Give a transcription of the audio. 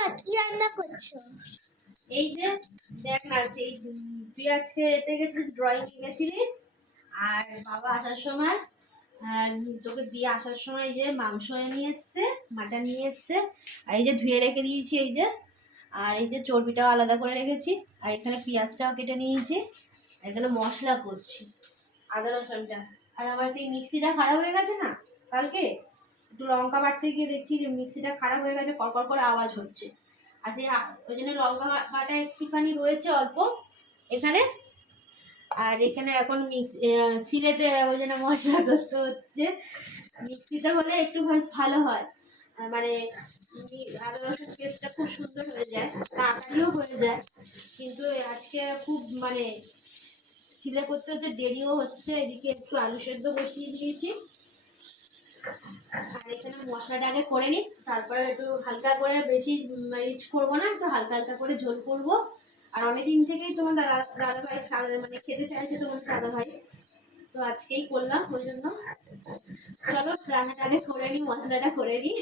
মা কি রান্না করছো? এই যে দেখ না, এই তুই আজকে এতে গেছিস, ড্রয়িং গেছিলিস, আর বাবা আসার সময় তোকে দিয়ে আসার সময় এই যে মাংস নিয়ে এসছে, মাটন নিয়ে এসছে, আর এই যে ধুয়ে রেখে দিয়েছি, এই যে আর এই যে চর্বিটাও আলাদা করে রেখেছি, আর এখানে পেঁয়াজটাও কেটে নিয়েছি, এখানে মশলা করছি আদা রসুনটা। আর আমার সেই মিক্সিটা খারাপ হয়ে গেছে না কালকে, একটু লঙ্কা বাটতে গিয়ে দেখছি যে মিক্সিটা খারাপ হয়ে গেছে, কড়কড় করে আওয়াজ হচ্ছে। আর সেই ওই জন্য লঙ্কা বাটা একটুখানি রয়েছে অল্প এখানে, আর এখানে এখন সিলেটে ওই জন্য মশলা করতে হচ্ছে। মিক্সিতে হলে একটু ভালো হয়, মানে আদা রসুন পেস্টটা খুব সুন্দর হয়ে যায়, তাড়াতাড়িও হয়ে যায়, কিন্তু আজকে খুব মানে সিলে করতে হচ্ছে, দেরিও হচ্ছে। এদিকে একটু আলু সেদ্ধ বসিয়ে দিয়েছি, আর এখানে মশলাটা আগে করে নিই, তারপরে একটু হালকা করে, বেশি রিচ করবো না, একটু হালকা হালকা করে ঝোল করবো। আর অনেকদিন থেকেই তোমার দাদা ভাই মানে খেতে চাইছে তোমার দাদা ভাই, তো আজকেই করলাম ওই জন্য। চলো রান্নাটা আগে করে নিই, মশলাটা করে নিই।